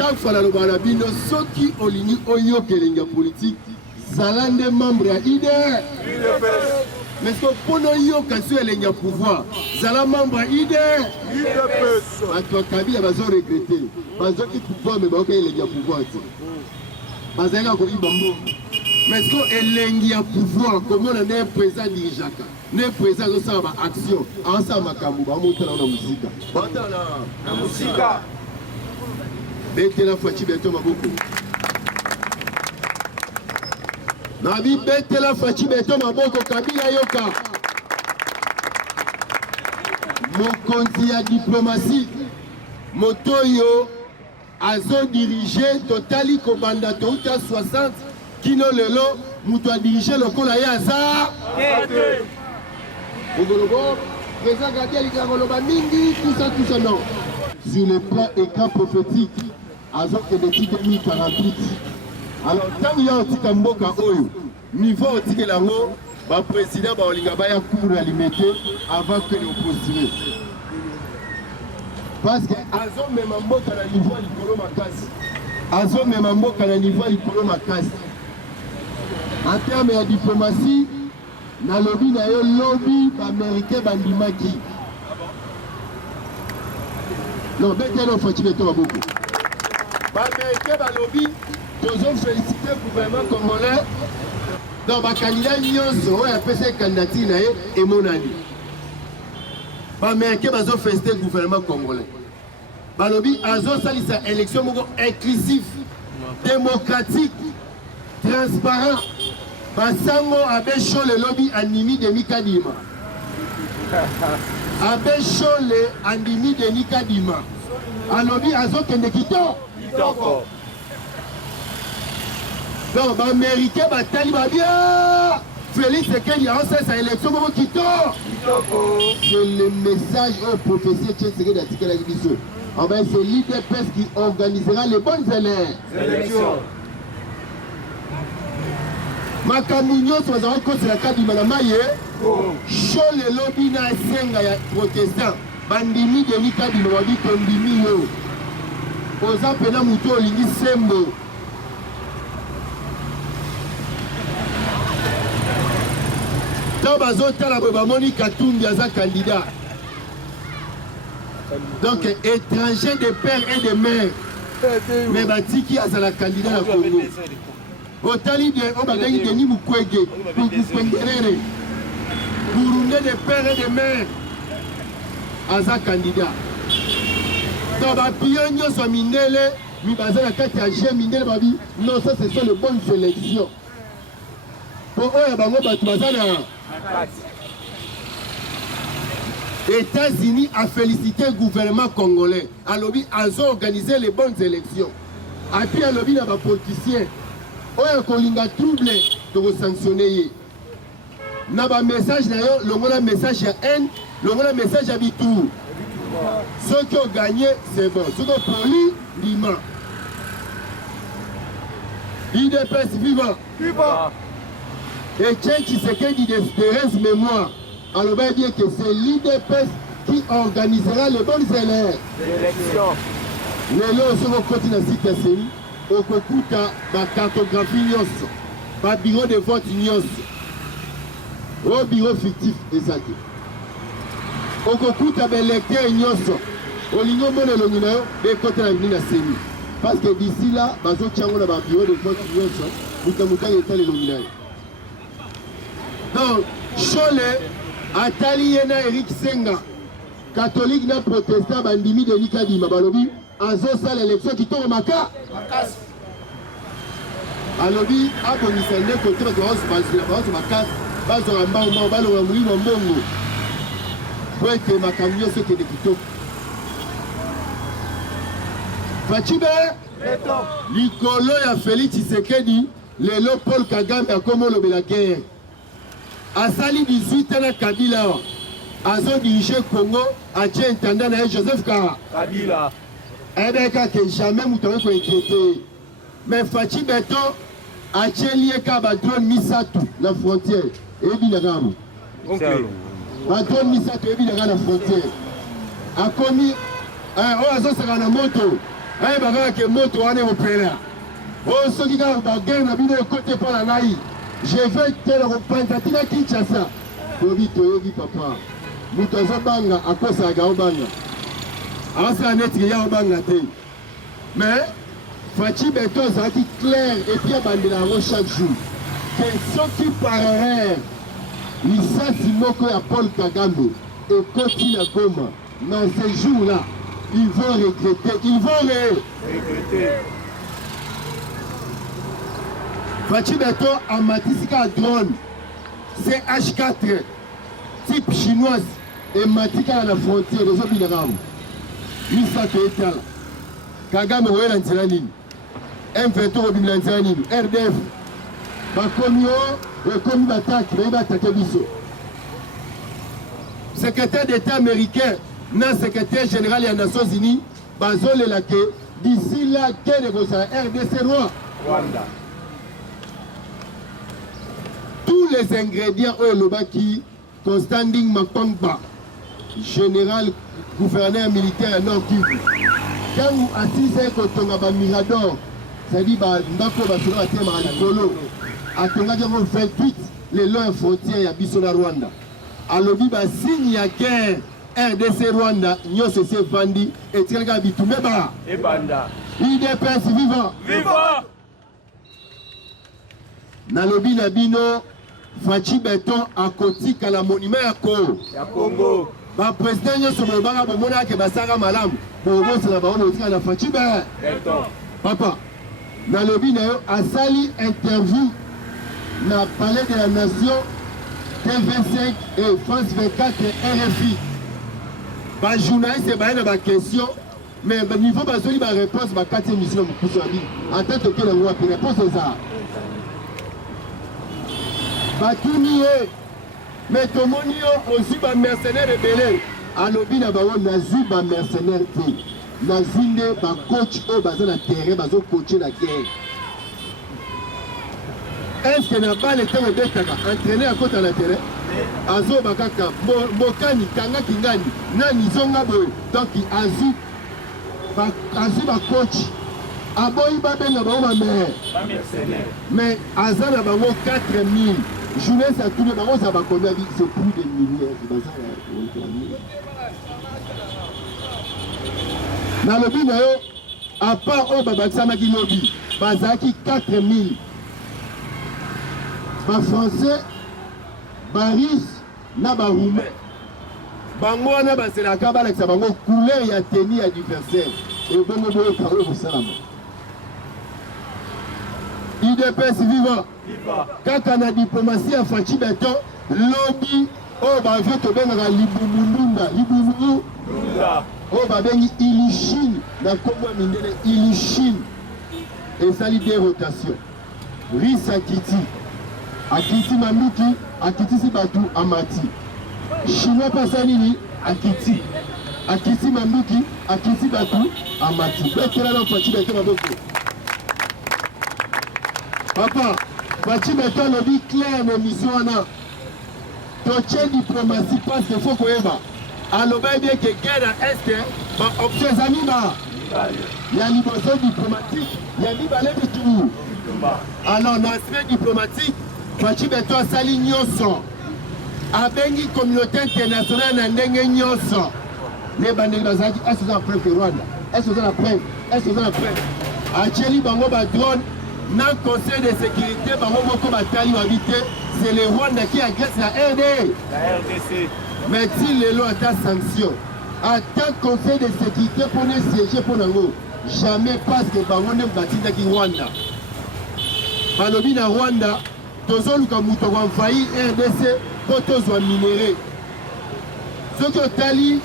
chaque fois la lobala bino soki olini oyo kelinga politique zalande membre à IDR mais ce qu'on a eu occasion de pouvoir zala membre à IDR toi Kabila va regretter parce que pouvoir mais ba il y a pouvoir parce que ko ibambo mais ce qu'on elengi ya pouvoir comment on est président dirigeaka ne président de ça ba action ensemble makambu ba motela na musika batala na musika betela fachi beto maboko Nabi betela fachi beto maboko Kabila yoka mokonzi ya diplomatie motoyo azo diriger totali kobanda touta 60 kino lelo muto a diriger lokola ya za Ogolobo président Gadiel Ikagoloba mingi tout ça non sur le plan écran prophétique azo que depuis 2048 alors tant il y a un petit mboka oyo niveau otike lango ba président ba olinga ba ya cour alimenter avant que nous postuler parce que azo même mboka na niveau likolo makasi azo même mboka na niveau likolo makasi en termes de diplomatie na lobby na yo lobby ba américain bandimaki non bête non faut tirer toi beaucoup ba américain ba lobby toujours féliciter le gouvernement congolais dans ba candidat nyonso oyo apesa candidature na ye emonani ba américain bazo féliciter le gouvernement congolais ba lobby azo salisa élection moko inclusif démocratique transparent basango abesho le lobby animi de Mikadima abesho le animi de Mikadima alobi azo kende kitoko donc ba américain batali ba bien Félix Sekedi a lancé sa élection pour kitoko c'est le message au professeur Tshisekedi d'Atikela Gibiso en ben c'est l'IDPS qui organisera les bonnes élections makambo nyonso bazala kosela kadima na maye sho lelo bina esenga ya protestant bandimi deni kadima babi tondimi yo oza pena moto olingi sembo to bazotala boye bamoni Katumbi aza candidat donc étranger de père et de mère mais batiki azala candidat na Congo Otali de Obadengi Denis Mukwege, Mukwege, Burundais de père et de mère, Aza candidat. Dans la pionnier soit Mindele, Mibaza la carte à G, Mindele Babi, non, ça ce sont les bonnes élections. Pour eux, Bango Batmazana. États-Unis a félicité le gouvernement congolais. À lobby, ils ont organisé les bonnes élections. Et puis à lobby, il y a des politiciens. Oya kolinga trouble de sanctionner na ba message na yo longola message ya haine longola message ya bitou ceux qui ont gagné c'est bon ceux qui ont poli lima IDPS vivant et Tshisekedi d'espérance mémoire alors va dire que c'est l'IDPS qui organisera les bonnes élections lelo sur côté na site ya série okokuta ba cartographie nyonso ba bureau de vote nyonso o bureau fictif ezaki okokuta ba électeur nyonso olingo mona longi na yo bekota na bini na seni parce que d'ici là bazotiango na ba bureau de vote nyonso mutamutanga etali longi na yo donc Chole atali ye na Eric Senga catholique na protestant bandimi de Nikadima balobi azosala élection kitoko maka alobi abongisa nde kote bazo makasi bazwaka mbao balonga molimo mbongo po ete makambo nyonso ekende kitoko facibe likolo ya Félix Tshisekedi lelo Paul Kagame akoma olobela guerre asali 18 na Kabila azo dirige Congo atie intendant na ye Joseph Kabila ebeka que jamais muto ko inquiété mais Fachi Beto a tchelié ka ba drone misatu la frontière et bi na gamu OK ba drone misatu et bi na frontière a commis o azo saka na moto aye baka ke moto wana opela o soki kaka bagere na bino ekote mpo na ngai je vais te na kopanza tina Kinshasa tobi toyoki papa moto azobanga akosaka obanga asala neti ya obanga te mais Fachi Beton azalaki clair epi abandela yango chaque jour que soki par erreur lisasi moko ya Paul Kagame ekoti na Goma dans ces jours-là ils vont regretter Fachi Beton amatisika drone CH4 type chinoise ematika na frontière ezobinaka misato etala Kagame oyela nzela nini M23 obimela nzela nini RDF bakomi o ekomi bataki bayi batake biso secrétaire d'état américain na secrétaire général ya Nations Unies bazolela ke d'ici là guerre ekozala RDC Rwanda tous les ingrédients oyo elobaki Constantin Makongba général gouverneur militaire ya Nord Kivu quand asisa ekotonga bamirador c'est-à-dire ndako basolo batemaka likolo atongaki yango 28 lelo ya frontière ya biso na Rwanda alobi basigne ya guerre RDC Rwanda nyonso esi evandi etikalaka bitumba ebanda UDPS vivant nalobi na bino Fachi Beton akotika na monument ya Congo baprésident nyonso bolobaka bomonaka basaka malamu bobosana baona otika na Fachi Beton papa nalobi na yo asali interview na Palais de la Nation TV5 et France 24 RFI bajournaliste baye na baquestion mais niveau bazoli baréponse bakati émission mokusu ya bino ata tokele yango wapi réponse eza batuni ye mais tomoni yo ozwi bamercenaire ebele alobi na bango nazwi bamercenaire te nazwi nde bacoach oyo baza na terrain bazocoache na guerre est-ce que na bale ntango ebetaka entraîneur akota na terrain azoba kaka mokani kangaki ngani nani zonga boye donc azwi bacoach aboyi babenga bango bamere mais aza na bango 4000 journée atuni bango oza bakomi abi c'est plus de milliers baza nalobi na yo à part oyo babakisamaki lobi bazalaki 4000 bafrançais barusse na baroumain bango wana bazelaka balakisa bango couleur ya teni ya adversaire ebongo boyoka oyo bosalama UDPS vivant kaka na diplomatie ya Fachi Beton lobi oyo bavie tobengaka libumundunda oyo babengi Ilyushin na nkombo ya mindele Ilyushin esali de rotation ris akiti mamiki akitisi batu amati chinois pasa nini akiti mamiki akiti batu amati betela na Fachi Beton maboko papa Fachi Beton lobi clair na mission wana toche diplomatie parce que faut koyeba aloba bien que guerre na est ba option ezami ya liboso diplomatique ya mibale bitu alors na aspect diplomatique Fachi Beton asali nyonso abengi communauté internationale na ndenge nyonso ne bandeli bazalaki est-ce que preuve que Rwanda est-ce que preuve atieli bango ba drone na conseil de sécurité bango moko batali babite c'est le Rwanda qui agresse la RDC mais ti lelo ata sanction ata conseil de sécurité pour ne siéger pour nango jamais parce que bango nde batindaki Rwanda balobi na Rwanda tozoluka moto akoenvahi RDC mpo tozwa minere soki otali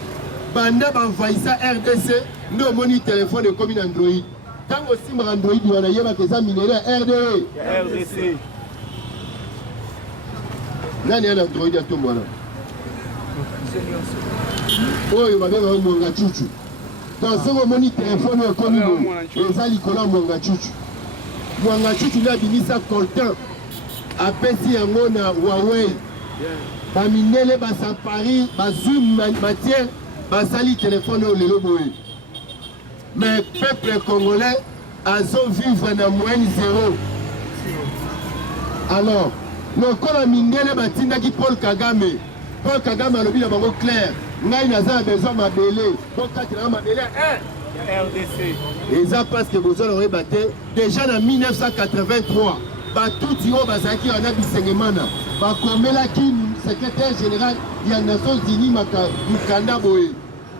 banda baenvahisa RDC nde omoni telefone ekomi na Android ntango osimbaka Android wana yebaka eza minere ya RDC nani ana Android atombo wana oyo babengaka mwanga chuchu donc soki omoni telefone oyo ekomi eza likolo ya mwanga chuchu nde abimisa coltan apesi yango na Huawei bamindele basapari bazwi matière basali telefone oyo lelo boye mais peuple congolais a vivre dans moyenne zéro. Alors, lokola mindele batindaki Paul Kagame alobi na bango clair, ngai naza besoin mabele, donc katela mabele RDC. Et ça parce que vous aurez battu déjà en 1983. Batouti o bazaki on a bisengemana. Bakomelaki secrétaire général des Nations Unies Mukanda Boye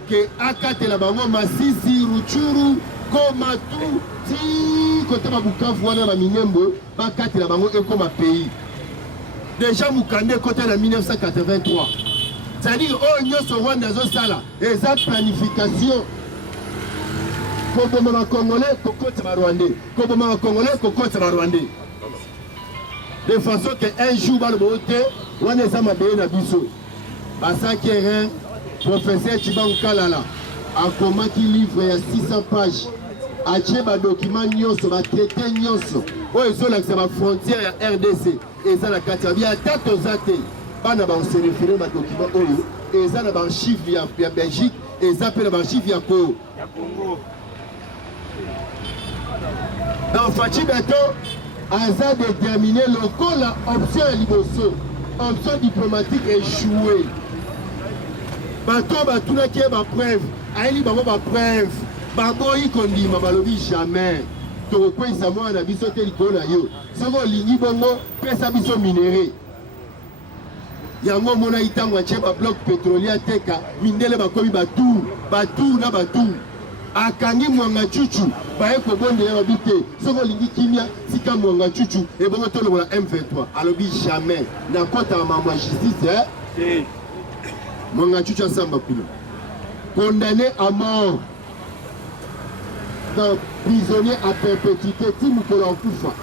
que akatela bango Masisi Ruchuru Komatu ti côté Bukavu wana ba Minembo bakatela bango ekoma pays. Déjà Mukanda côté en 1983. C'est-à-dire oh nyoso Rwanda zo sala et ça planification. Koboma Congolais kokota ba Rwandais. Koboma Congolais kokota ba Rwandais. De façon qu'un jour, on est à ma biso. Basaki Ren, professeur Chiban Kalala, a comment qui livre il y a 600 pages. A un document nyonso, a traité nyonso. Oh, ils sont là, c'est ma frontière à RDC. Et ça, la Katia, il y a tant aux athées. Pas n'a pas se référer à document Oyo. Et ça, n'a pas un chiffre via Belgique. Et ça, n'a pas un chiffre via Congo. Dans Fachi Beto, Aza déterminé le col la option liboso, option diplomatique échouée. Bato batuna qui est ma preuve, aïli babo ma preuve, babo y kondi ma balobi jamais. To quoi ça moi na biso te likona yo. Soko lingi bongo pesa biso minéré. Yango mona itango ache ba bloc pétrolier teka, mindele bakomi batu na batu. Akangi mwanga chuchu bae ko bonde ya bité soko lingi kimia sika mwanga chuchu et bongo to le M23 alobi jamais na kota mama justice mwanga chuchu asamba kuno condamné à mort dans prisonnier à perpétuité timu ko la kufa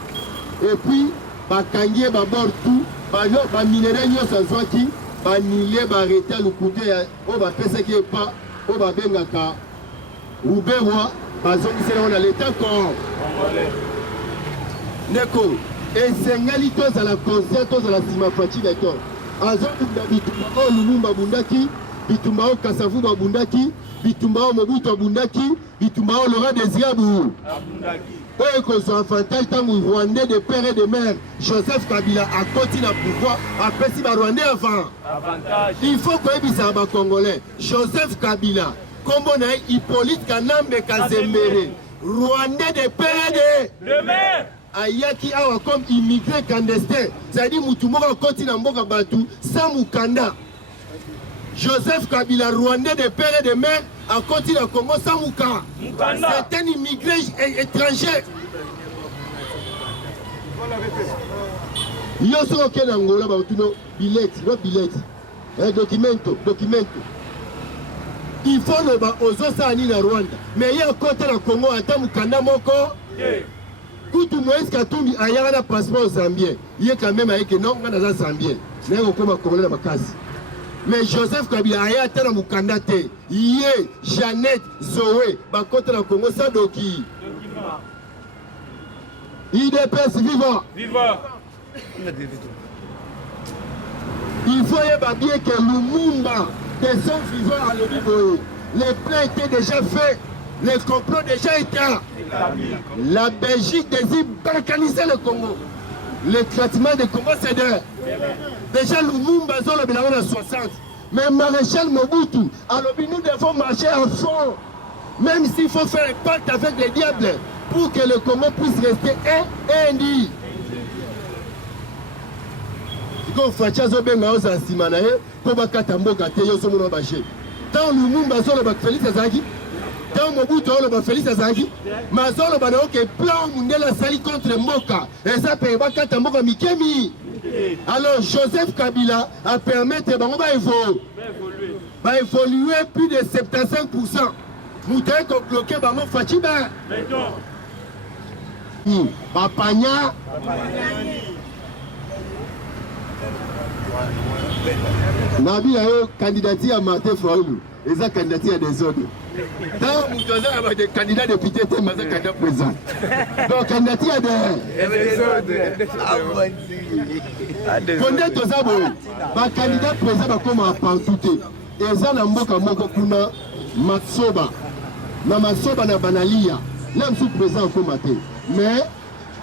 et puis bakangi ba bord tout ba minéré nyosa zwaki ba nilé ba arrêter le côté o ba pesa ki pas o ba bengaka Oubewa, on a l'état congolais. Neko, et c'est ngalitos à la concert, à la simafati d'accord. Azon bitumba o Lumumba Bundaki, bitumba o Kasavu Bundaki, bitumba o Mobutu Bundaki, bitumba o Laurent Désirabou. Oye qu'on soit enfantage tant Rwandais de père et de mère, Joseph Kabila a continué à pouvoir, après si Rwandais avant. Il faut qu'on ait ça Congolais. Joseph Kabila. Comme on a Hippolyte Kanambe Kazemere, Rwandais de père de mère. Ayaki awa comme immigré clandestin, c'est-à-dire Moutoumora continue à Mboka Batu, sans Mukanda. Joseph Kabila, Rwandais de père et de mère, a continué à Congo sans Mukanda. C'est un immigré étranger. Yo so ke na Angola ba tuno billet, no billet. Documento. Il faut le bas aux Osani na Rwanda. Mais il y a un côté dans le Congo, à Tamukanda Moko. Koutou Moïse Katumbi a un passeport zambien. Il y a quand même avec non, on a un zambien. Mais on commence à connaître ma casse. Mais Joseph Kabila a un Tamukanda te. Il y a Jeannette Zoé, bah côté dans le Congo, ça doki. IDPS vivant. Il faut y bien que Lumumba. Des hommes vivants à l'Olivoé. Les plans étaient déjà faits. Les complots déjà étaient. La Belgique désire balkaniser le Congo. Le traitement du Congo, c'est de. Déjà, Lumumba, le bilan à 60. Mais Maréchal Mobutu, alors nous devons marcher à fond. Même s'il faut faire un pacte avec les diables pour que le Congo puisse rester uni. Quand Fachazo Benga Oza Simanae, Koba Katamboka Teyo Somono Baché. Tant Lumumba Zolo Bak Félix Azaki, tant Mobutu Olo Félix Azaki, Mazolo Banaoke plan Mundela Sali contre Mboka, et ça paye Bakatamboka Mikemi. Alors Joseph Kabila a permis de évoluer plus de 75%. Moutain qu'on bloquait Bango Fachiba. Bapanya. Nabi a eu candidature à Martin Faoulou. Et ça, candidature à des autres. Dans Moutoza, il y a des candidats députés, mais c'est un candidat présent. Donc, candidature à des autres. Condé Tozabo, le candidat présent va comme à partout. Et ça, la Mboka Moko Kuna Matsoba. na masoba na banalia là monsieur président ko maté mais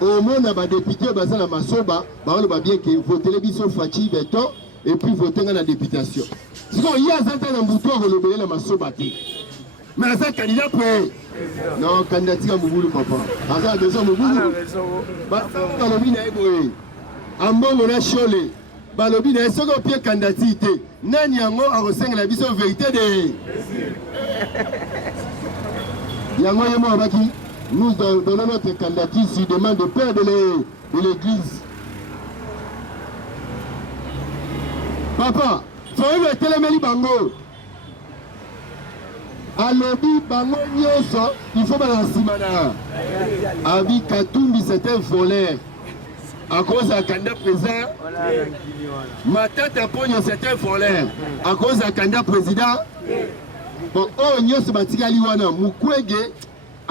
au moins na ba député baza na masoba ba ba bien que voter biso Fachi Beton et puis voter na députation si ko ya zanta na mbuto ko lobele na masoba té mais ça candidat pour non candidat Mubulu papa asa besoin Mubulu ba lobi na eboye ambongo na chole ba lobi na soko pied candidaté nani yango akosenga la biso vérité de yango yemo baki nous donnons notre candidature sur demande de père de l'église. Papa, faut le téléméli bango. Alobi bango nyoso, il faut la simana. Abi Katumbi c'était voleur. À cause de candidat président, Matata Pogno c'était voleur. À cause de candidat président, bon, oh nyoso batikali wana mukwege.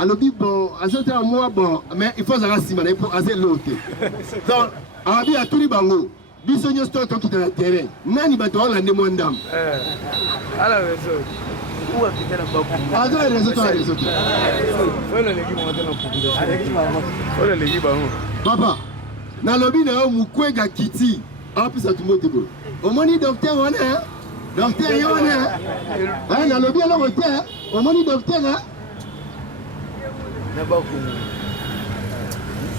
Alors, bon, à moi, bon, mais il faut que ça simana pour azer l'autre. Donc, Abi a tout les bango. Bisogno sto qui est dans le terrain. Nani bato la demandam. À la raison. Où est-ce que tu as ah, les réseaux, les réseaux. Papa, na lobby na mukwega kiti. Ah, puis ça tout le monde est beau. Au moins, docteur, on est. Docteur, on est. Ah, na lobby alors, au moins, docteur, hein.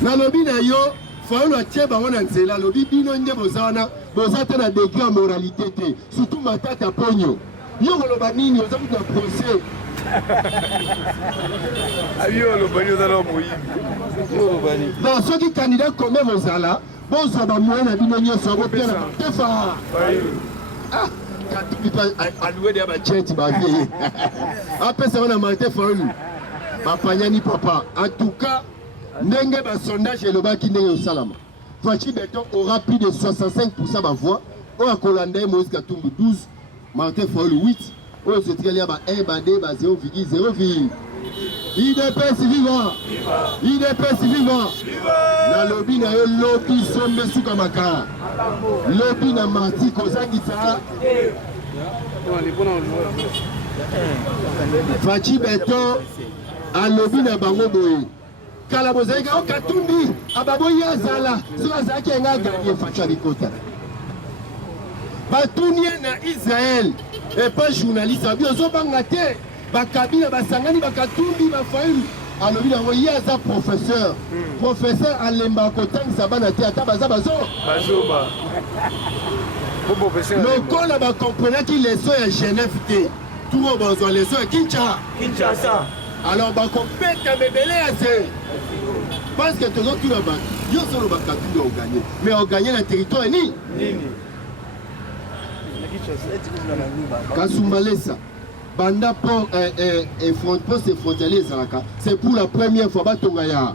Na lobby na yo faut le tirer bango na nzela lobby bino nde bozana bozata na degré en moralité te surtout Matata Pogno yo koloba nini oza kuta procès ayo lo bani oza na moyibi yo bani non soki candidat comme bozala bozwa ba moyen na bino nyonso bo pena tefa ah Katumbi pa alloué de ba church ba vie apesa wana mate fonu Bapanyani papa. En tout cas, Nenge ba sondage et le bas qui n'est au Salama. Fachi Beton aura plus de 65% de voix. Au Akolanda, Moïse Katumbi 12, Martin Foyle 8. Au Sétrialia, 1, 0,0. IDPS vivant. IDPS vivant. Na lobby na yo lobby sombe sukamaka. Lobby na Marti Kozakisa. Fachi Beton. Alobi na bango boye kala bozalika o Katumbi ababoyi azala so azaki nga gagner Fachi Bikota batunie na Israël et pas journaliste abi ozobanga te bakabila basangani bakatumbi bafaulu alobi na ngo yaza professeur alemba kotangisa bana te ata baza bazoba lokola bakomprenaki leso ya Genève te tout bazwa leso ya Kinshasa. Alors, bah, qu'on pète à bébélé assez. Parce que tout le monde, il y a solo Katumbi à gagner. Mais on gagne le territoire ni. Kasumbalesa. Banda port et poste et frontalier Saraka. C'est pour la première fois Batongaya.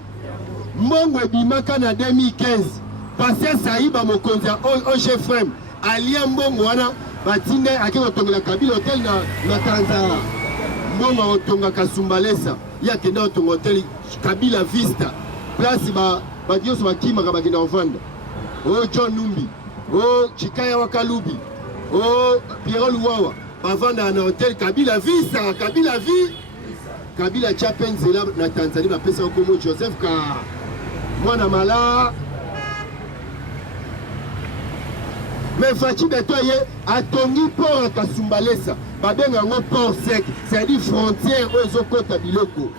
Mongo Bimaka na 2015. Passé Saïba Mokonza, au chef frère. Alia Mbongo wana. Batinde akiko tongela Kabila Hotel na Tanzania. Mbongo otonga Kasumbalesa ya kenda otonga hotel Kabila Vista place ba dioso bakima kabakina ovanda o John Numbi o Chikaya Wakalubi o Pierre Luwawa bavanda na hotel Kabila Vista Kabila Chapenzela na Tanzania ba pesa komo Joseph ka mwana mala mais Fachi Beton a tongi port à Kasumbalesa. Babenga ngo port sec, c'est-à-dire frontière aux Zokota Biloko.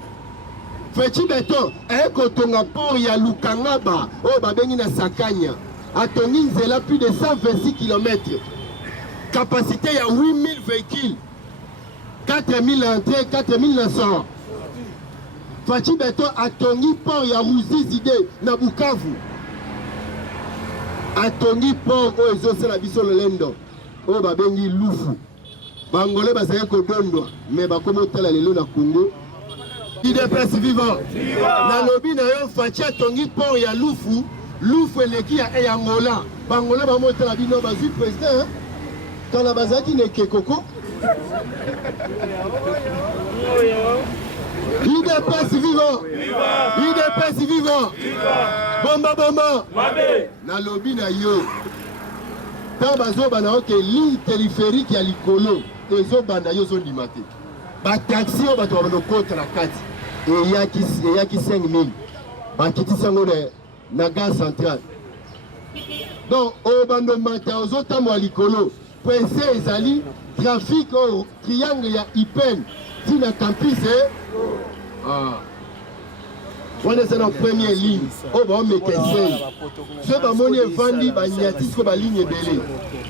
Fachi Beton a kotonga port ya Lukangaba, oh babengi na Sakanya. A tongi nzela plus de 126 km. Capacité ya 8000 véhicules. 4000 entrées, 4900. Fachi Beton a tongi port ya Ruzizide na Bukavu. Atongi port o ezose la biso lolendo o babengi lufu bangole basake kodondo mais bakomo tala lelo na Congo IDPS vivant na lobi na yo Fachi atongi port ya lufu eleki ya Angola bangole bamo tala bino bazui président quand la bazaki ne kekoko IDPS vivant IDPS vivant bomba na lobby na yo ta bazoba na oke ligne téléphérique ya likolo ezobanda yo zondima te bataxi oyo bato babakokota na kati eyaki 5000 bakitisi yango na gare centrale. Donc oyo bandomata ozotambola likolo po ese ezali trafic oyo triangle ya Ipen tina campus wana eza na première ligne oyo baomeka esei so bamoni evandi banyatisi ko baligne ebele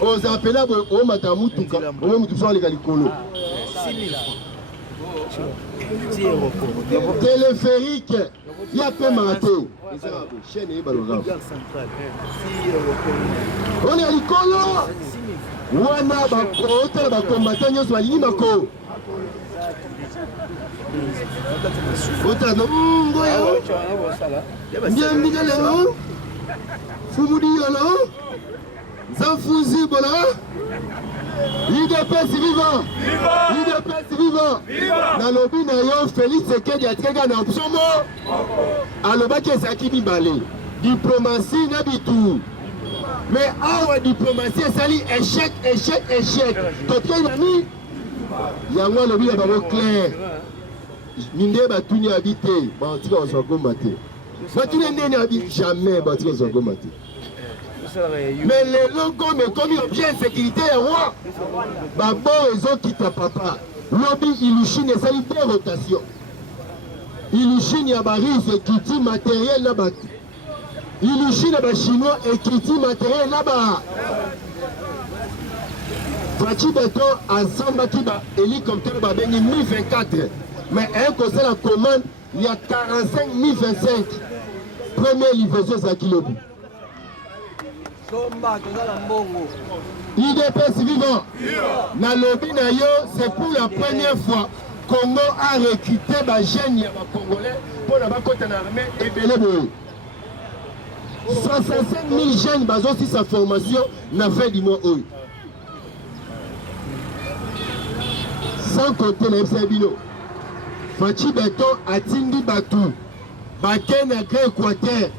ozala mpena boye oomata mutuka ome mutuka so aleka likolo téléphérique ya mpe mate chaîne eyebaloga on ya likolo wana otala bakombata nyonso balingi mako otala ngoyo ndiambikalelo fumudiyolo nzafuzibola IDPS vivant! IDPS vivant! Nalobi na yo Félix Tshisekedi atikaka na option mo alobaki ezalaki mibale diplomatie na bitu mais awa diplomatie esali échec totikaki nani yango alobi na bango clair minde batuni abi te batika kozwa goma te batuni ndeni abi jamais batika kozwa goma te. Mais les logos me commis objet de sécurité et roi. Babo ezokita papa. Lobby Ilushine ezali de rotation. Ilushine ya barise ekiti matériel na ba. Ilushine ba chinois ekiti matériel na ba. Fachi Beto asambaki ba hélicoptère ba bengi 1024. Mais un conseil la commande il y a 45 025. Première livraison za kilobi. IDPS vivant. Na lobby na yo, c'est pour la première fois Congo a recruté ba jeunes ya ba Congolais pour la bakota na armée et belé boy. 65 000 jeunes bazo si sa formation na fin du mois oyo. Sans compter na FCBino. Fachi Beto atindi batu. Baké na Grand Équateur.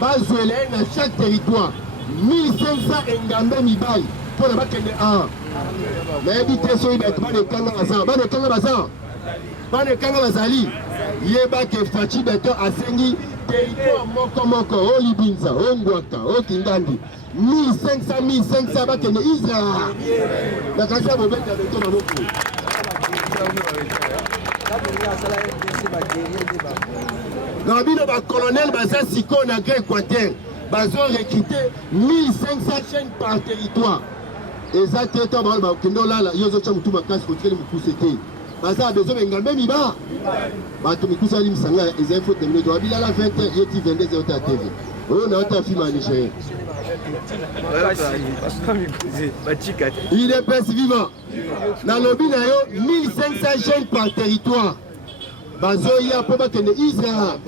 Bazouele na chaque territoire. 1500 engambe mibali pour la bakende a nayebi te soki bato banekanga bazali yebake Fachi Beto asengi territoire moko o Libinza o Ngwaka o Kingandi 1500 bakende Israel nakasi ya bobeta Beto maboko na bino bacolonel baza sikoyo na Grand Équateur bazo recruté 1500 chaînes par territoire. Exactement, on va kendo lala yozo cha mutu makasi ko tikeli mukuse te. Baza bezo bengambe miba. Bato mikusa ali msanga ezai faut terminer do abila la 20 yeti 22 zota TV. Oh na ota film Niger. Il est presse vivant. Na lobby na yo 1500 chaînes par territoire. Bazo ya po bakende Israël.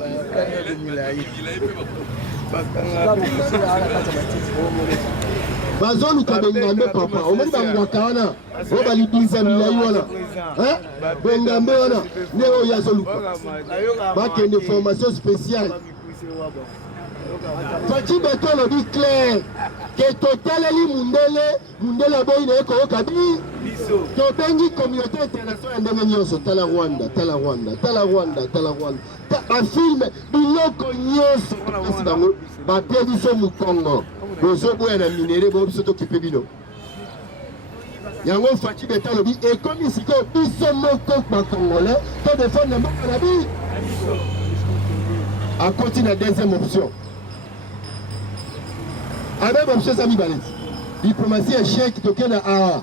bazoluka bengambe papa omoni bangwaka wana oyo balibinza milai wana bengambe wana nde oyo azoluka bakende formation spéciale. Fachi Beto alobi clair ke totaleli mundele aboyi na ye koyoka bi tobengi communauté internationale ndenge nyonso tala Rwanda bafilme biloko nyonso topesi bango bapie biso mokongo bozoboya na minere bo biso tokipe bino yango. Fachi Beto alobi ekomi sikoyo biso moko bakongolais to defendre mboka na bi akoti na deuxième option. Avec option Sami Balès. Diplomatie échec tokena a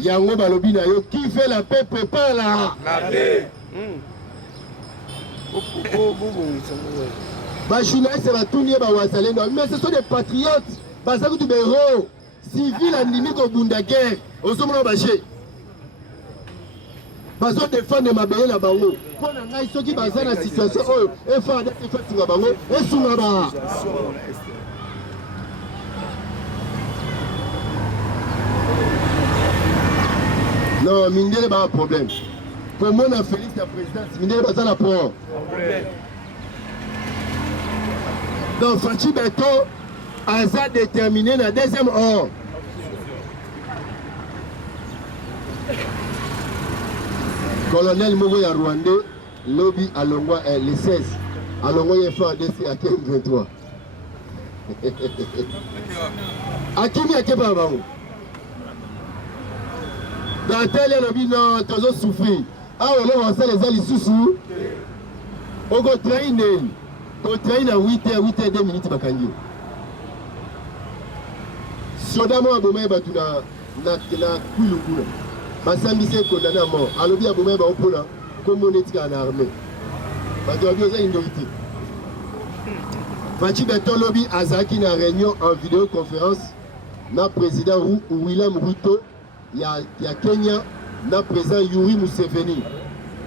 yango balobi na yo qui fait la paix prépare la paix. Ba journaliste ba tunie ba wazalendo mais ce sont des patriotes baza kutu héros civil andimi ko bunda guerre osomona baje bazo défendre mabele na bango pona ngai soki baza na situation oyo efanda efatinga bango esunga ba non mindele ba problème comment on a Félix la présidence mindele baza na problème. Donc Fachi Beto a déterminé la deuxième ordre. colonel moko ya Rwandais lobby alongwa le 16 alongwa ye FARDC à 23 akimi akeba bango dans tel lobby non tozo souffrir ah on va faire les ali susu on go trainer à 8h 2 minutes bakangi soda mo abomé batu na kulukula basambise condamné à mort alobi abomé ba opona comme on est en armée batu abioza indorité Fachi Beton lobby azaki na réunion en vidéoconférence na président William Ruto ya Kenya na président Yoweri Museveni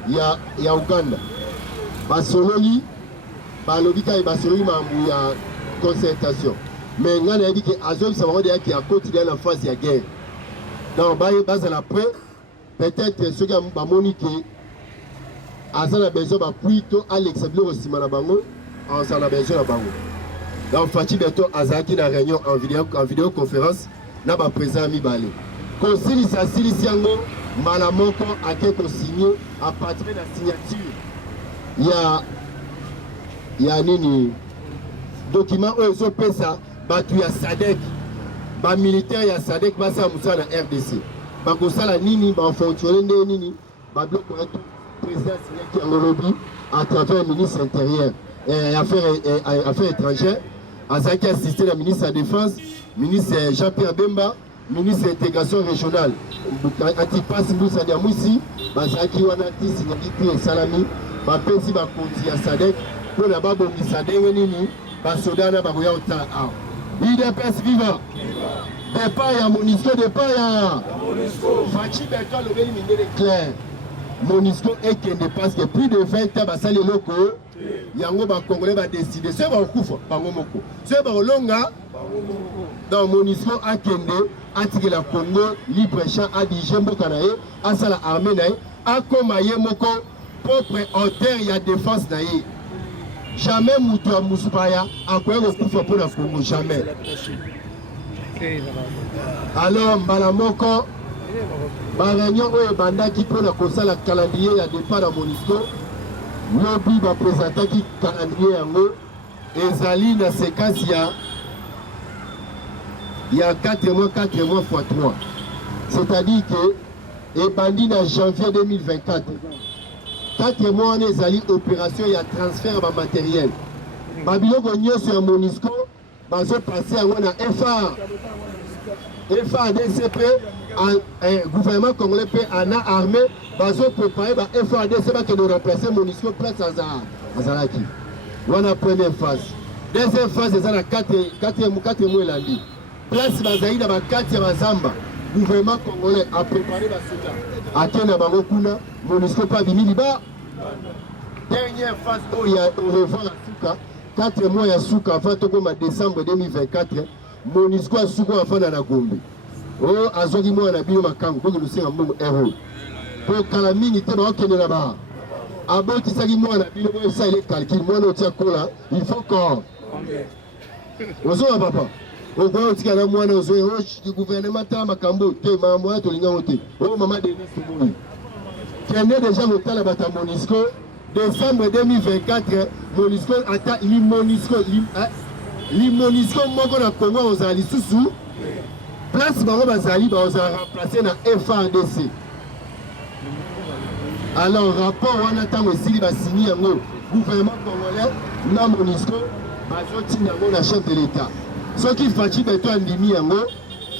ya Uganda basololi balobi ka basololi mambu ya concertation mais ngana yaki ke azobi sabako de ki a quotidien en phase ya guerre donc base la près peut-être ceux qui ba monique azana besoin ba puito Alex Bilo simana bango en sana besoin na bango donc Fachi Beton azaki na réunion en vidéoconférence na ba président mibale conseil sa silisiango malamoko ake ko signer à partir de la signature ya nini document oyo so pesa batu ya SADC ba militaire ya SADC basa musa na RDC ba ko sala nini ba fonctionner nde nini ba bloc pour être président signé qui en lobby à travers le ministre intérieur et affaires étrangères azaki assisté le ministre de la défense ministre Jean-Pierre Bemba ministre de l'intégration régionale Antipas Moussa Diamousi bazaki wana tisi na salami ba pesi ba konti ya SADC pour la babo misade nini ba sodana ba koya ota a IDPS viva départ ya MONUSCO départ ya Fachi Beton le beli minde clair MONUSCO ekende parce que plus de 20 ans basali loko yango ba congolais ba décider ce ba kufa bango moko ce ba longa dans MONUSCO akende atike la Congo libre champ a dirigé mboka na ye asala armée na ye akoma ye moko propre hauteur ya défense na ye jamais mutu ya musupaya akoya kokufa pour la Congo jamais alors mbala moko ba réunion oyo bandaki pour la kosala calendrier ya départ à MONUSCO lobby ba présentaki calendrier yango ezali na séquence il y a 4 mois x 3. C'est-à-dire que, et bandit en janvier 2024, 4 mois, on est allé opération, il y a transfert de matériel. Babylon Gogno sur MONUSCO, ils ont passé à FA DCP, gouvernement congolais, en armée, ils ont préparé FA DCP qui nous remplacer MONUSCO place à Zalaki. On a première phase. Deuxième phase, c'est la 4 mois lundi. Place Bazaïda Bakati Mazamba, gouvernement congolais a préparé la soda. À Kenya Barokuna, MONUSCO pas Bimiliba. Dernière phase où il y a au revoir à Souka, 4 mois à Souka, avant de décembre 2024, MONUSCO a Souka avant à Gombe. Oh, Azogi Moa Nabino Makango, pour que nous soyons un bon héros. Pour que la mine était au Kenya là-bas. Avant qu'il s'agisse Moa Nabino, ça il est calcul, moi non tiens là, il faut qu'on. Bonjour papa. Au grand tika na mwana ozoe du gouvernement ta makambo te mambo ya tolinga wote o mama Denis Soumoui kende déjà motala bata MONUSCO décembre 2024 MONUSCO ata MONUSCO moko na Congo ozali susu place bango bazali ba ozala remplacer na FARDC alors rapport wana tango esili ba signé yango gouvernement congolais na MONUSCO bazotinda yango na chef de l'État. Ce qui Fachi Beton andimi yango,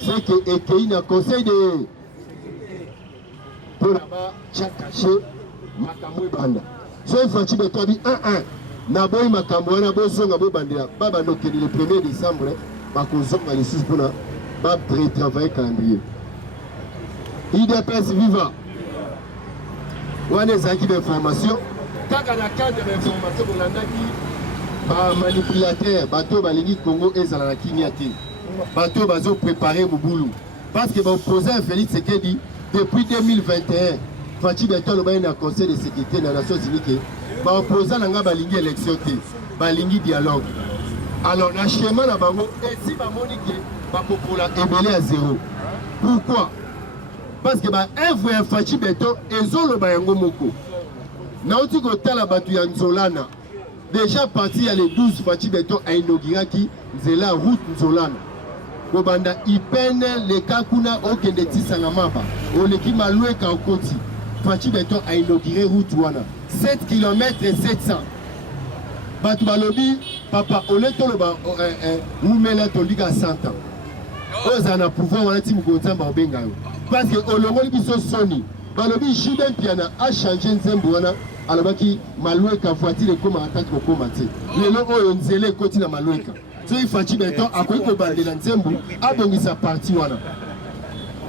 c'est que EKI na conseil de pour là-bas chaque caché makambo banda. Ce qui Fachi Beton dit 1-1 na boy makambo na bozonga bo bandela baba ndokeli le 1er décembre ba kozonga les sous pour na ba travailler calendrier. IDPS viva. Wana zaki d'information kaka na cadre d'information pour landaki ba manipulateur bateau balingi Congo ezala na kimia te bateau bazo préparer mobulu parce que ba opposant Félix Tshisekedi depuis 2021 Fachi Beton lo ba na conseil de sécurité na Nations Unies que ba opposant nga balingi élection te balingi dialogue alors na schéma na bango et si ba monique ba popola ebelé à zéro pourquoi parce que œuvre ya Fachi Beton ezoloba yango moko nauti kotala bato ya Nzolana déjà parti ya le 12 Fachi Beton a inauguraki nzela route Nzolana kobanda ipene leka kuna okende tisanga maba oleki malweka okoti Fachi Beton a inauguré route wana 7 km 700 bato balobi papa oleto loba umela tolika 100 ans oza na pouvoir wana ti mukonzamba obenga yo parce que olongoli biso soni balobi Juben Piana a changé nzembo wana alobaki malweka voiture ekoma ataki kokoma te lelo oyo nzela ekoti na malweka so Fachi Beton akoki kobandela nzembo abongisa parti wana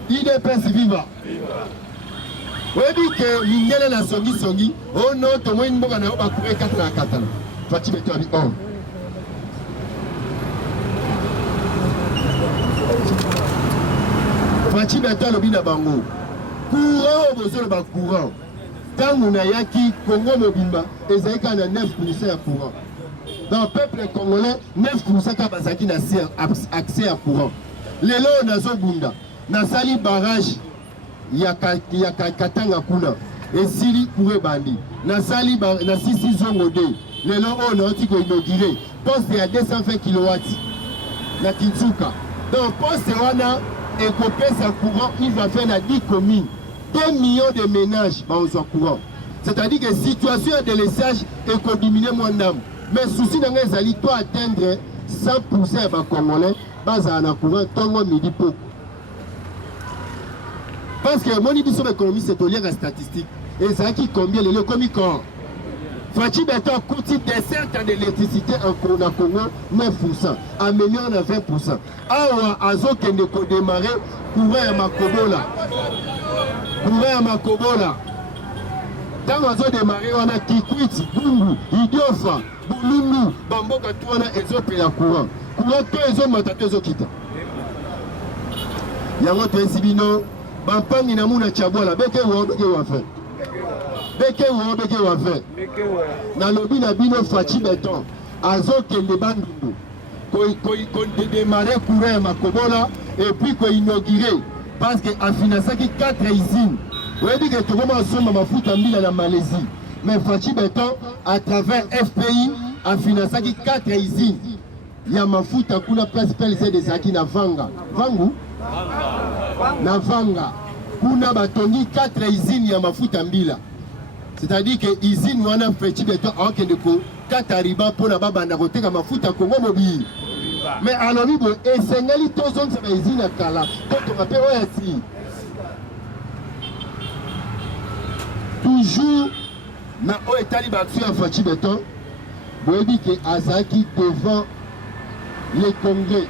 IDPS viva oyebi ke mindele na songisongi ono tomoi mboka na yo bakure katana katana Fachi Beton abi oh Fachi Beton alobi na bango courant bozolo ba courant tango na yaki Congo mobimba ezalika na 9% ya courant dans le peuple congolais 9% ka bazaki na accès à courant lelo nazobunda nasali barrage ya Katanga kuna esili kure bandi nasali na sisi zongo de lelo on a oti ko inaugurer poste ya 220 kW na Kinsuka donc poste wana ekopesa courant il va faire na 10 communes 2 millions de ménages au courant. C'est-à-dire que la situation de laissage est diminuée moins d'âme. Mais souci dans les alliés, toi atteindre 100% des Congolais, base à un courant, tant midi peu. Parce que mon émission d'économie, c'est au lien à la statistique. Et ça qui combien le comique. Fachi Beton coûte des certains d'électricité en Congo 9%. Améliore à 20%. Awa Azo Kende ko démarrer courant à Makobola. Courant à Makobola. Tant Azo démarrer on a Kikwiti, Bungu, Idiofa, Bulungu, Bamboka tout on a Ezo la courant. Courant tout Ezo Matato Ezo Kita. Yango to esibino Bampangi na muna Chabola beke wo beke wa fait. Beke wa fait. Na lobi na bino Fachi Beton Azo Kende Bandungu ko démarrer courant à Makobola et puis ko inaugurer parce que a financé 4 usines. Vous avez dit que tout le monde a mafuta mbila na Malaisie. Mais Fachi Beton à travers FPI a financé 4 usines. Il y a mafuta kuna principal c'est des aki na Vanga. Vangu na Vanga. Kuna batongi 4 usines ya mafuta mbila. C'est-à-dire que usine wana Fachi Beton a okende ko katariba pona babanda koteka mafuta Congo mobile. Mais alors il et sengali tozon sa usine kala. Toto rappelle aussi. Toujours na o etali baction à Fachi Beton. Vous dit que Azaki devant les congrès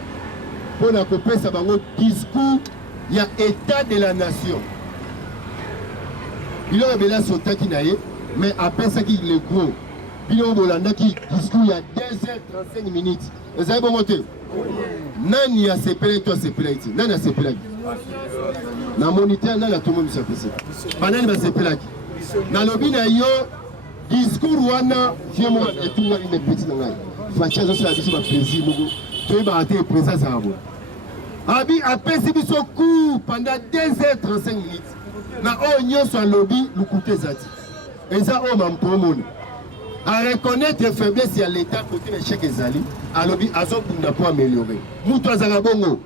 pour la couper sa bango discours il y a état de la nation. Il a révélé son temps qui n'a eu, mais après ça qui est gros. Il a révélé qui discours il y a 2h35 minutes. Vous avez bon monté? Nani a séparé toi séparé ici. Nani a séparé. Na moniteur là tout le monde s'est passé. Banani va séparer. Na lobby na yo discours wana fiemo et tout le monde petit dans là. Facha zo la biso ba plaisir mugo. To ba ate présence ça abo. Abi après si biso court pendant 2h35 minutes. Na o nyonso a lobby lukuté zati. Et ça o mam promone. À reconnaître les faiblesses à l'état côté de chèque ezali, à lobby azo bunda pour améliorer. Muto azala bongo.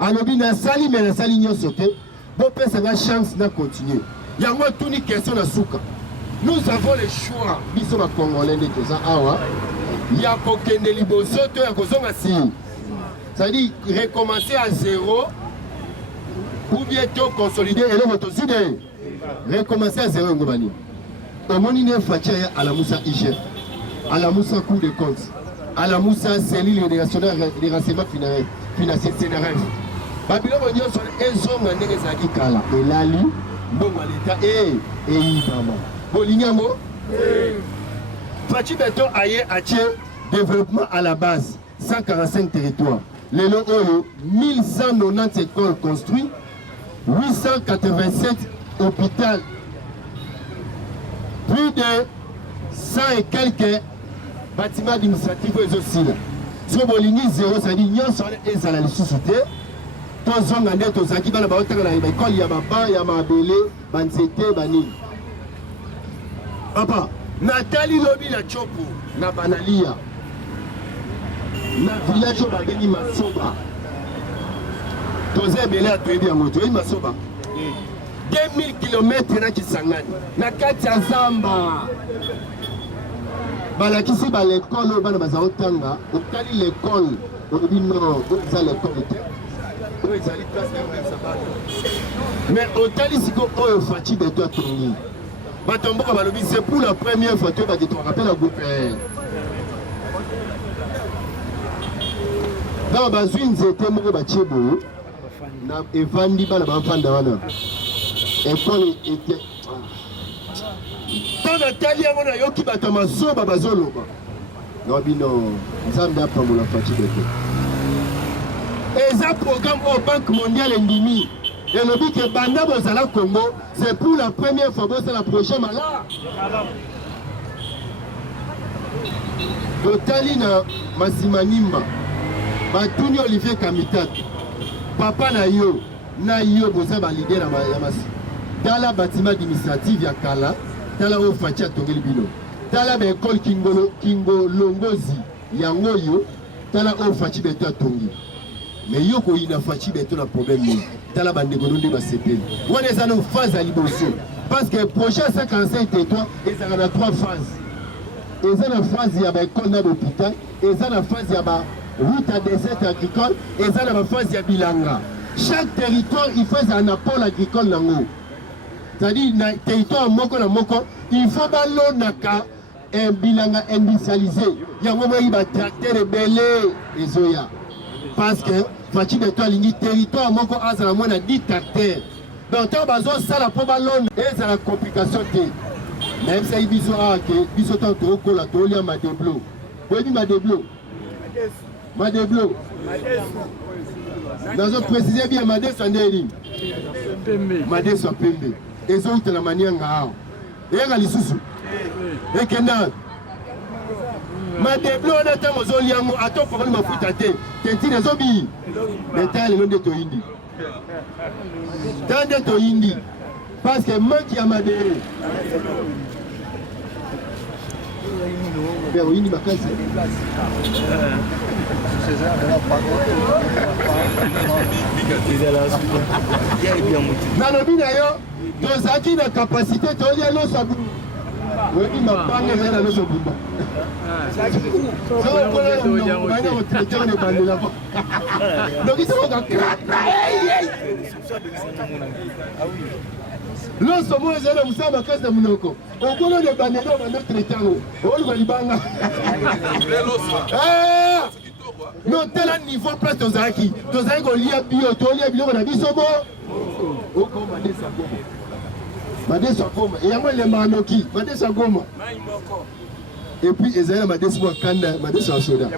À lobby na sali mais na sali nyonso te. Bon pesa la chance de continuer. Il y a moi tout une question de souka. Nous avons le choix. Nous sommes congolais de tout ça. Il y a aucun liboso, il y a aucun si. C'est-à-dire recommencer à zéro ou bientôt consolider et le votre idée. Recommencer à zéro ngobani. Au monde il Fachi à la Moussa IGF, à la Moussa Cour de compte, à la Moussa cellule nationale des renseignements financiers CNRF. Babylone on dit sur ezonga ndenge zaki kala. Elali bongo l'état et Ibama. Bolingango. Fachi Beton aye atie développement à la base 145 territoires. Les lots 1190 écoles construites, 887 hôpitaux, plus de 100 et quelques bâtiments administratifs aussi. Sur Bolingi 0, ça dit Nyon sur les à la société. tozonga nde tozalaki bana baotanga na ekole ya baba ya mabele banzete banini papa natali lobi na chopo na banalia na village oyo babengi masoba toza ebele atoyebi yango toyebi masoba 2000 km na Kisangani na kati ya zamba balakisi balekole oyo bana baza otanga otali lekole olobi non oyo eza lekole te oyo ezali place ya komekisa bato mais otali siko oyo Faci Beto atongi bato mboka balobi c'est pour la première fois to baki to rappelle groupe dans bazwi nzete moko batie boye na evandi bana bafanda wana ekole ete tant natali yango nayoki bato mazoba bazoloba nobino nzambe apamola Faci Beto eza programme au Banque mondiale endimi elobi ke banda bozala Congo c'est pour la première fois bozala projet mala totali na masimanimba batuni Olivier Kamitatu papa na yo boza balider ya masi tala bâtiment administratif ya kala tala oyo Faci atongeli bino tala baekole kingolongozi yango yo tala oyo Faci Beto atongi mais yo koyina Faci Beto na problème nini tala bandeko nde basepeli wana eza na phase ya liboso parce que projet 55 territoire ezalaka na 3 phases eza na phase ya baekole na bahôpital eza na phase ya route à désert agricole eza na phase ya bilanga chaque territoire il faut ezala na pôle agricole nango c'est-à-dire na territoire moko na moko il faut balonaka bilanga industrialisé yango moyi batracteur ebele ezoya parce que Faci Beto alingi territoire moko azala mwana 10 tracteurs donc tant bazosala mpo balona ezala complication te même ça biso ake biso tant tokola tolia madeblo boyebi madeblo nazo préciser bien madeso nde elini madeso pembe ezowutela manianga awa eyanga lisusu ekenda madeblo wana ntango ozolia yango ata opakoli mafuta te tentine ezobii metala lelo nde toyindi ta nde toyindi parce que manki ya madere oyindi makasi nalobi na yo tozalaki na kapasité tolia loso abu oyebi mapanga ezali na loso bunda loso mo ezali na mosala makasi na monoko okolo ne bandelo bando traité yango oluka libanga non tala niveau place tozalaki kolia bio tolia biloko na biso bo okoma madeso akoma eyango elemaka noki madeso akoma et puis ezali na madeso mwa kanda madeso ya soda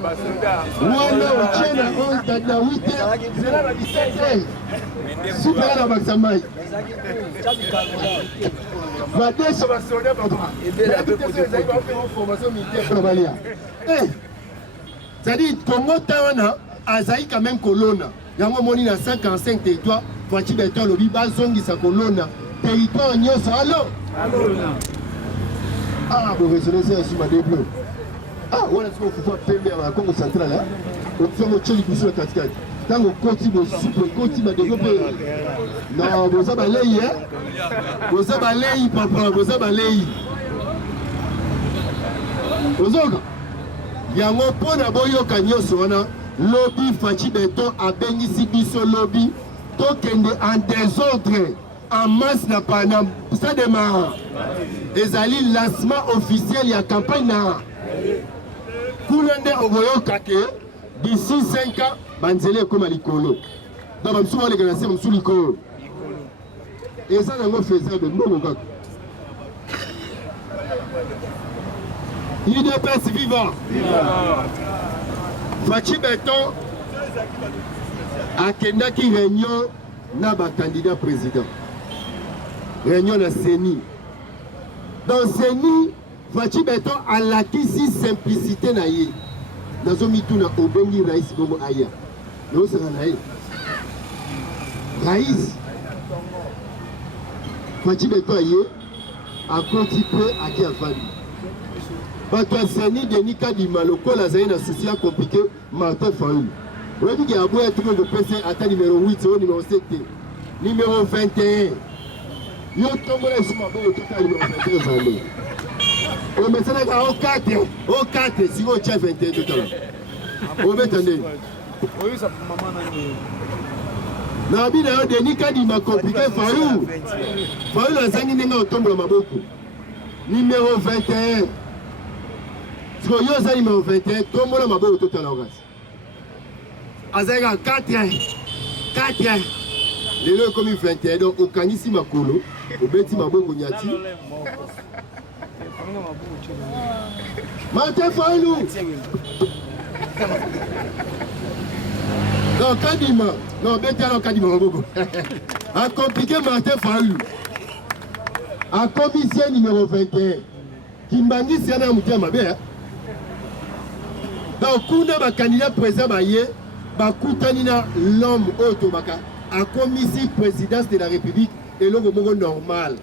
wana otie na 8h zela na 17h supaya na bakisa mai madeso basoda ezali formation militaire mpona balia c'est-à-dire Congo ta wana azali quand même kolona yango moni na 55 territoire Faci Beto alobi bazongisa kolona territoire nyonso alo boresonese ya suma deblo wana sika ofufa pembe ya Congo central ofia motie libusu na katikati ntango koti bosupe koti badego mpe non boza balei boza balei papa boza balei ozoka yango mpona boyoka nyonso wana lobi Faci Beto abengisi biso lobi tokende en désordre en masse na pana stade ma ezali lancement officiel ya campagne na kuna nde okoyoka ke d'ici 5 ans banzela ekoma likolo donc bamosu baleka na se mosusu likolo eza nango faisable mbongo kaka UDPS viva Faci Beto akendaki réunion na bacandidat président réunion na CENI dans CENI Faci Beto alakisi simplicité na ye nazomituna obengi rais bongo aya naosaka na ye Raïs Fachi Beto aye a contribué à qui a fallu. Bato Sani Denis Kadima lokola azali na souci à compliqué Martin Fayoulou. Oui, il y a un peu de PC à numéro 8, numéro 7, numéro 21. Il y a un peu de numéro 21. On met ça au 4, au 4, si on tient 21 tout à l'heure. On met attendez. Oui, ça pour maman. Nabi na Denis Kadima compliqué Fayoulou. Fayoulou a zangé n'est pas au maboko. Numéro 21. Si on y a numéro 21, tombe le maboko tout à l'heure. Azaïga 4 ans, 4 ans. Les lois comme 21, donc au Kanisi Makolo, au Beti Maboko Nyati. Martin Fayoulou. Non, Kadima. Non, Beti alors Kadima Maboko. A compliqué Martin Fayoulou. A commissaire numéro 21. Kimbandi Siana Moutia Mabé. Donc, Kouna, ma candidat présent, Bakutanina l'homme automaka a commissaire présidence de la République et l'homme normal.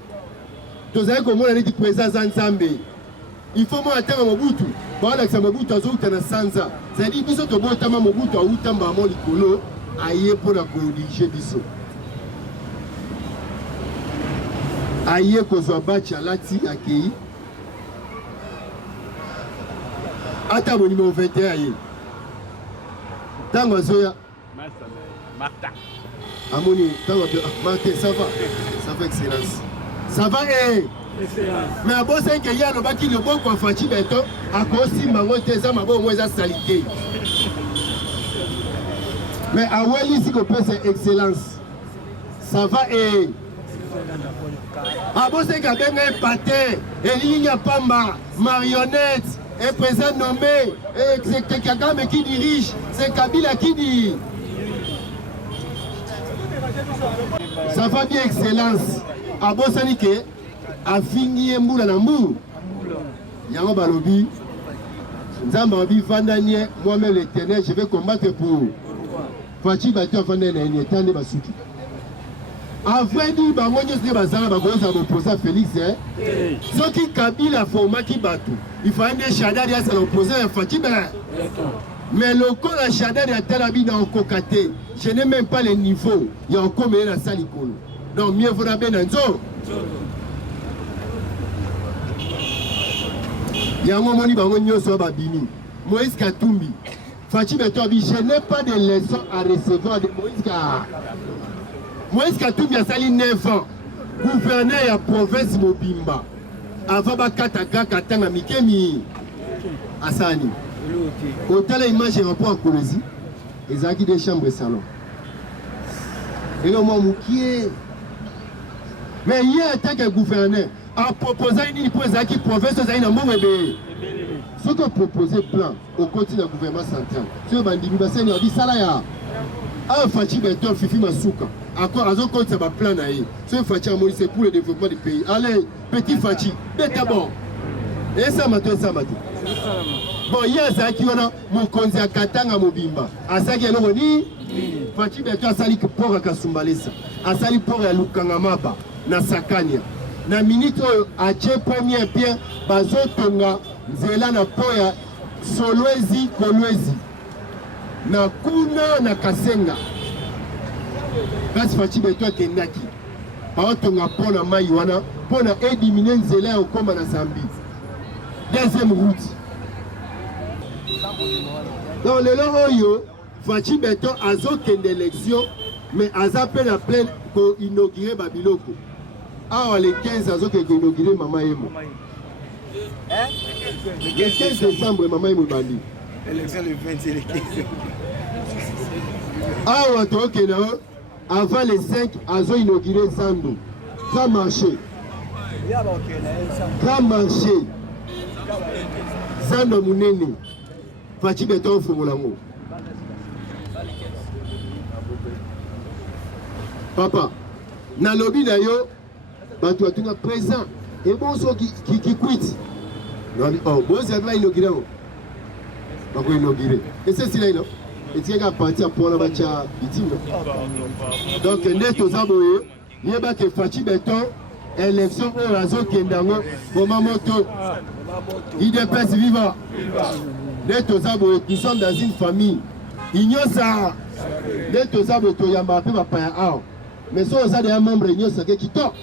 Tous avez comme on a dit président Zanzambe. Il faut moi attendre Mobutu. Voilà que ça Mobutu a zouté na Sanza. C'est-à-dire que ce que Mobutu a outé maman likolo aïe pour la corriger biso. Aïe ko zo bacha lati akei. Ata mon numéro 21 aïe. Tango Zoya. Martin. Amoni, Tango Martin, ça va excellence. Ça va, mais à bon 5 il y a le bas qui le bon qu'on Fachi Beto, à cause de Mango Teza, ma bonne moins à salité. Mais à Wally, si qu'on peut, c'est excellence. Ça va, à bon 5 il y a un pâté, et il n'y a pas marionnette. Un président nommé, c'est Kagame qui dirige, c'est Kabila qui dit. Ça va bien, excellence. A Bossanike, a fini Mboula Nambou. Yango Balobi, Nzambabi Vandanier, moi-même l'éternel, je vais combattre pour Fachi Beto Vandanier, Tande Basuki. Avant de Bangonyos de Bazara, Bagoza l'opposé à Félix, ce qui Kabila format qui battu. Il faut un Chadad à l'opposé à Fatima. Mais le corps de Chadad à Telabi dans le cocaté, je n'ai même pas le niveau. Il y a encore mais la salle icône. Donc mieux vaut la benanzo. Il y a un moment où Bangonyos soit Babini. Moïse Katumbi. Fatima, je n'ai pas de leçons à recevoir de Moïse Katumbi. Moïse Katumbi a sali 9 ans, gouverneur de la province Mobimba. Avant Bakataka Katanga Mikemi Asani. Au tel image rapport à Kolosi, ils ont des chambres et salons. Et le moment qui est. Mais hier, en tant que gouverneur, a proposé une province de Mobimba. Ce qu'on a proposé plan au continent du gouvernement central, c'est Bandimi Bassani a dit Salaya. Ah, Fachi Beto, Fifi Masuka. Encore, ils ont compté sur plan. Ce Fachi c'est pour le développement du pays. Allez, petit Fachi, d'abord. Et ça m'a tout ça m'a dit. Bon, il y a ça qui a mon conseil à Katanga Mobimba. À ça qui est le ni Fachi Beto a sali pour à Kasumbalesa. A sali pour à Lukangamaba, na Sakania. Na minute à Tché premier bien, Bazotonga, Zela na Poya, Solwezi, Kolwezi. Na kuna na Kasenga. Kasi Fachi Beto Kendaki. Baotonga pona Maïwana, pona éliminer Nzela au Koma na Zambi. Deuxième route. Dans le Loroyo, Fachi Beto a aucune élection, mais a zappé la plaine pour inaugurer Babiloko. Ah, les 15 a inauguré Mama Emo. Le 15 décembre, Mama Emo Bandi. L'élection le 20 et le 15. Ah, avant les 5, ils ont inauguré Sando. Grand marché. Grand marché. Sando Mounene. Fachi Beto Fumolango. Papa, dans le lobby d'ailleurs, tu as présent. Et bon, ceux qui quittent. Oh, bon, c'est pas inauguré. Et c'est là, non? etikaka partir mpona batya bitima donc nde toza boye yebake Faci Beton élection oyo azokende yango boma moto IDPS viva nde toza boye nous sommes dans une famille inyosa nde toza boye toyambaka mpe bapaya awa mais so oza deya membre inyosake kitoko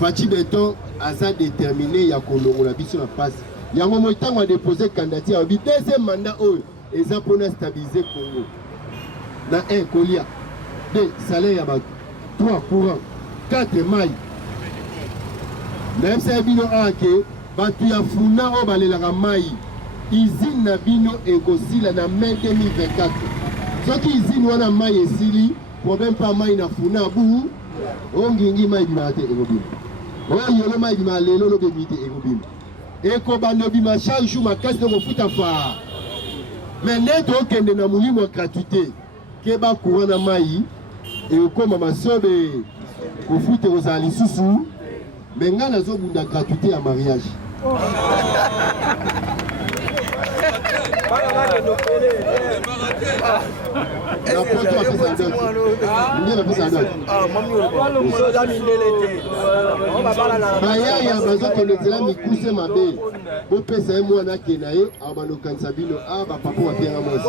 Faci Beton aza déterminé ya kolongola biso na pasi yango moi ntango adépose candidature abi deuxième mandat oyo eza mpona stabiliser Congo na 1 kolia 2 salaire ya bato 3 courant 4 mai nayebisa bino ake bato ya funa oyo balelaka mai usine na bino ekosila na mai 2024 soki usine wana mai esili problème mpa mai na funa bu ongingi mai bimaka te ekobima oyo yolo mai bima lelo lobemi te ekobima ekobanda obima chaque jour makasi tokofuta fa mais nde tokende na molimo ya gratuité keba courant na mai ekokoma masobe kofuta ekozala lisusu me ngai nazobunda gratuité ya mariage bayaya bazokende nzela mikuse mabe bopesa ye mwana akenda ye abanokanisa bino bapapa bapianga mwasi